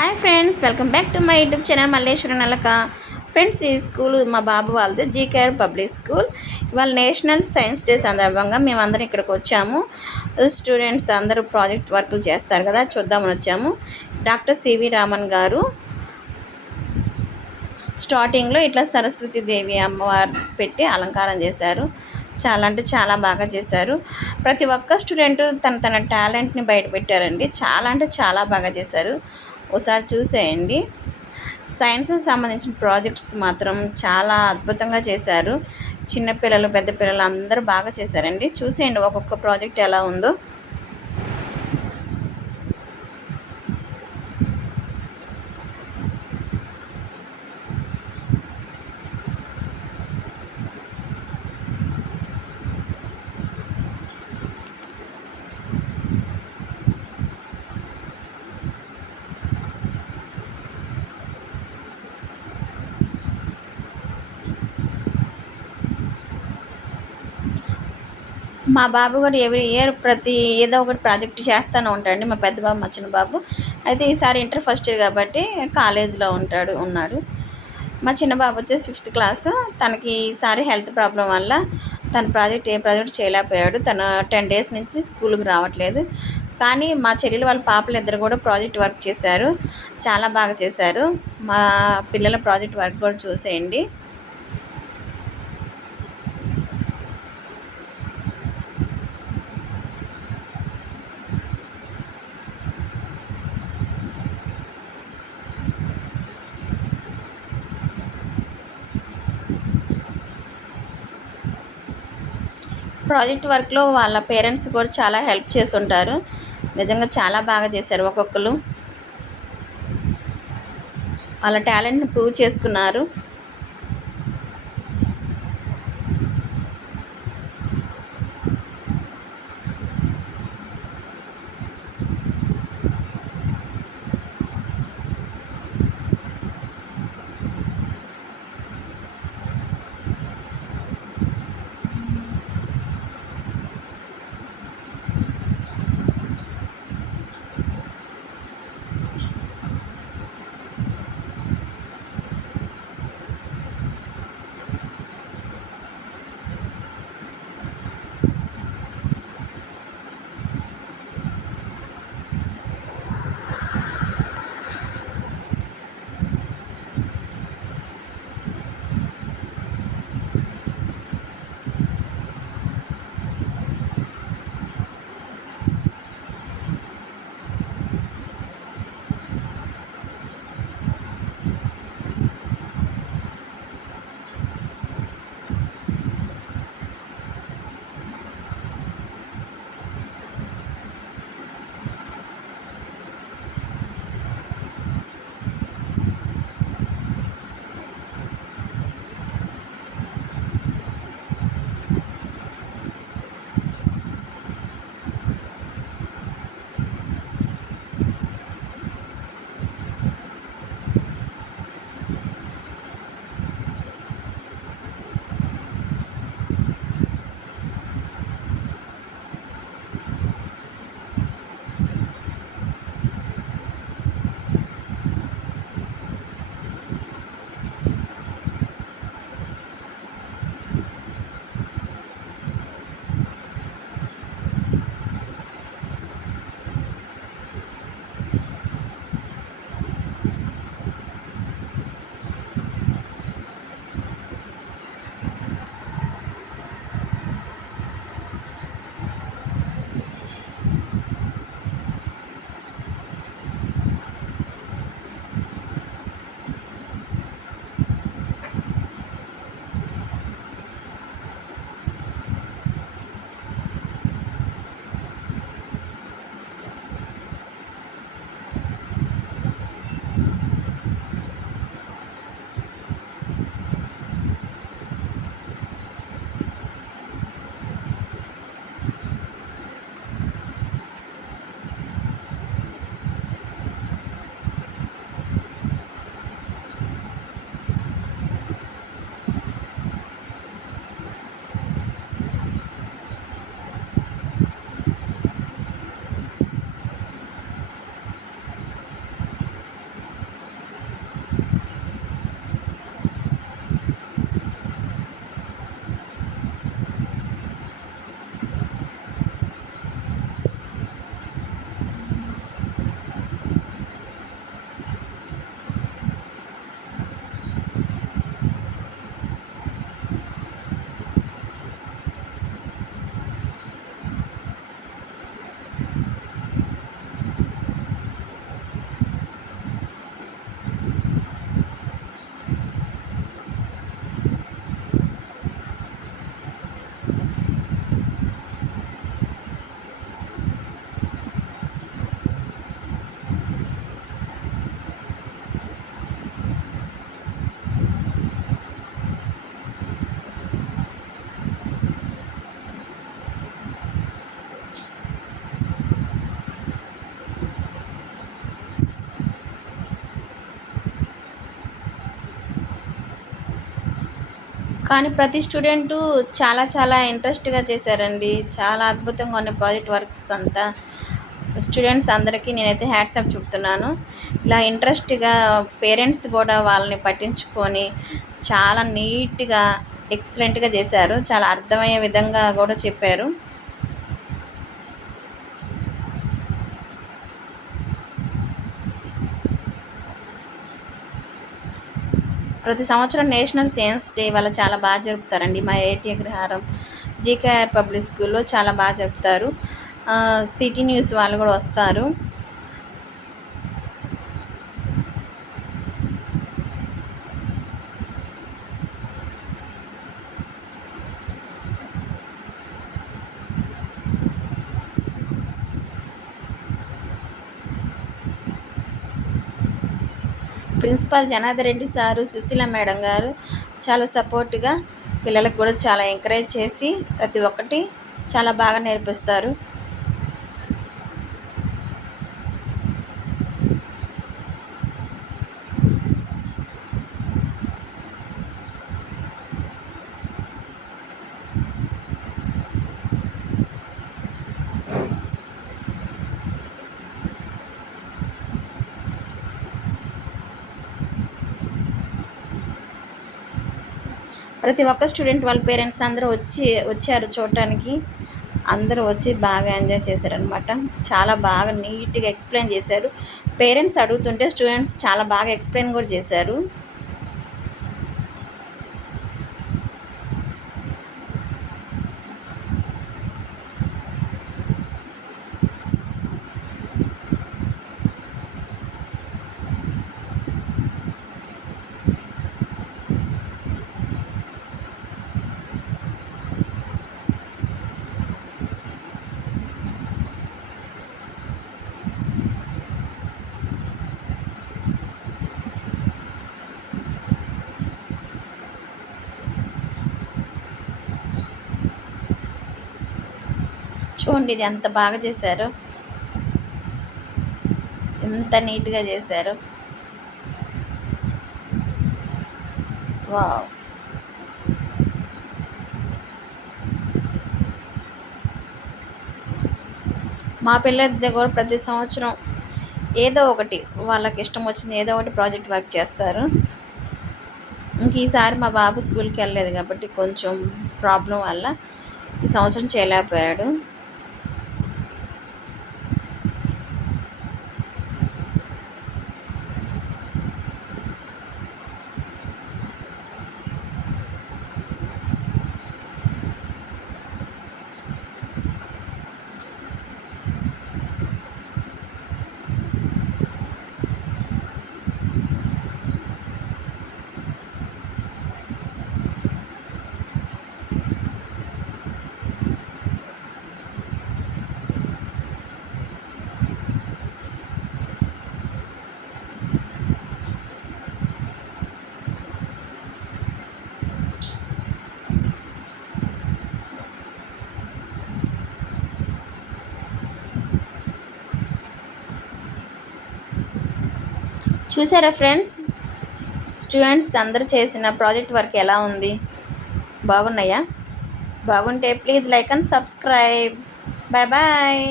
Hi friends, welcome back to my YouTube channel Malleswari Nalaka. Friends, ఈ school మా బాబు వాళ్ళది జీకేఆర్ పబ్లిక్ స్కూల్. ఇవాళ నేషనల్ సైన్స్ డే సందర్భంగా మేమందరం ఇక్కడికి వచ్చాము. స్టూడెంట్స్ అందరూ ప్రాజెక్ట్ వర్క్లు చేస్తారు కదా, చూద్దామని వచ్చాము. డాక్టర్ సివి రామన్ గారు స్టార్టింగ్లో ఇట్లా సరస్వతి దేవి అమ్మవారు పెట్టి అలంకారం చేశారు. చాలా అంటే చాలా బాగా చేశారు. ప్రతి ఒక్క స్టూడెంట్ తన టాలెంట్ని బయటపెట్టారండి. చాలా అంటే చాలా బాగా చేశారు. ఒకసారి చూసేయండి. సైన్స్కి సంబంధించిన ప్రాజెక్ట్స్ మాత్రం చాలా అద్భుతంగా చేశారు. చిన్నపిల్లలు, పెద్ద పిల్లలు అందరూ బాగా చేశారండి. చూసేయండి ఒక్కొక్క ప్రాజెక్ట్ ఎలా ఉందో. మా బాబు కూడా ఎవ్రీ ఇయర్ ఏదో ఒకటి ప్రాజెక్ట్ చేస్తూనే ఉంటాడండి. మా పెద్ద బాబు, మా చిన్న బాబు అయితే ఈసారి ఇంటర్ ఫస్ట్ ఇయర్ కాబట్టి కాలేజీలో ఉన్నాడు. మా చిన్న బాబు వచ్చేసి 5th క్లాసు. తనకి ఈసారి హెల్త్ ప్రాబ్లం వల్ల తన ఏ ప్రాజెక్ట్ చేయలేకపోయాడు. తను 10 డేస్ నుంచి స్కూల్కి రావట్లేదు. కానీ మా చెల్లెలు వాళ్ళ పాపలు ఇద్దరు కూడా ప్రాజెక్ట్ వర్క్ చేశారు. చాలా బాగా చేశారు. మా పిల్లల ప్రాజెక్ట్ వర్క్ కూడా చూసేయండి. ప్రాజెక్ట్ వర్క్లో వాళ్ళ పేరెంట్స్ కూడా చాలా హెల్ప్ చేసి ఉంటారు. నిజంగా చాలా బాగా చేశారు. ఒక్కొక్కరు వాళ్ళ టాలెంట్ని ప్రూవ్ చేసుకున్నారు. కానీ ప్రతి స్టూడెంటు చాలా చాలా ఇంట్రెస్ట్‌గా చేశారండి. చాలా అద్భుతంగా ఉన్నాయి ప్రాజెక్ట్ వర్క్స్ అంతా. స్టూడెంట్స్ అందరికీ నేనైతే హ్యాట్స్ ఆఫ్ చెప్తున్నాను. ఇలా ఇంట్రెస్ట్‌గా పేరెంట్స్ గూడా వాళ్ళని పట్టించుకొని చాలా నీట్‌గా, ఎక్సలెంట్‌గా చేశారు. చాలా అర్థమయ్యే విధంగా గూడా చెప్పారు. ప్రతి సంవత్సరం నేషనల్ సైన్స్ డే వల్ల చాలా బాగా జరుపుతారండి. మా ఏటీ అగ్రహారం జీకేఆర్ పబ్లిక్ స్కూల్లో చాలా బాగా జరుపుతారు. సిటీ న్యూస్ వాళ్ళు కూడా వస్తారు. Principal Janardhan Reddy sir, Sushila madam గారు చాలా సపోర్ట్గా పిల్లలకు కూడా చాలా ఎంకరేజ్ చేసి ప్రతి ఒక్కటి చాలా బాగా నేర్పిస్తారు. ప్రతి ఒక్క స్టూడెంట్ వాళ్ళ పేరెంట్స్ అందరూ వచ్చారు చూడటానికి. అందరూ వచ్చి బాగా ఎంజాయ్ చేశారనమాట. చాలా బాగా నీట్గా ఎక్స్ప్లెయిన్ చేశారు. పేరెంట్స్ అడుగుతుంటే స్టూడెంట్స్ చాలా బాగా ఎక్స్ప్లెయిన్ కూడా చేశారు. చూడండి ఇది ఎంత బాగా చేశారు, ఎంత నీట్గా చేశారు. వావ్. మా పిల్లల దగ్గర ప్రతి సంవత్సరం ఏదో ఒకటి వాళ్ళకి ఇష్టం వచ్చింది ఏదో ఒకటి ప్రాజెక్ట్ వర్క్ చేస్తారు. ఇంక ఈసారి మా బాబు స్కూల్కి వెళ్ళలేదు కాబట్టి కొంచెం ప్రాబ్లం వల్ల ఈ సంవత్సరం చేయలేకపోయాడు. చూసారా ఫ్రెండ్స్, స్టూడెంట్స్ అందరూ చేసిన ప్రాజెక్ట్ వర్క్ ఎలా ఉంది? బాగున్నాయా? బాగుంటే please like and subscribe. Bye bye.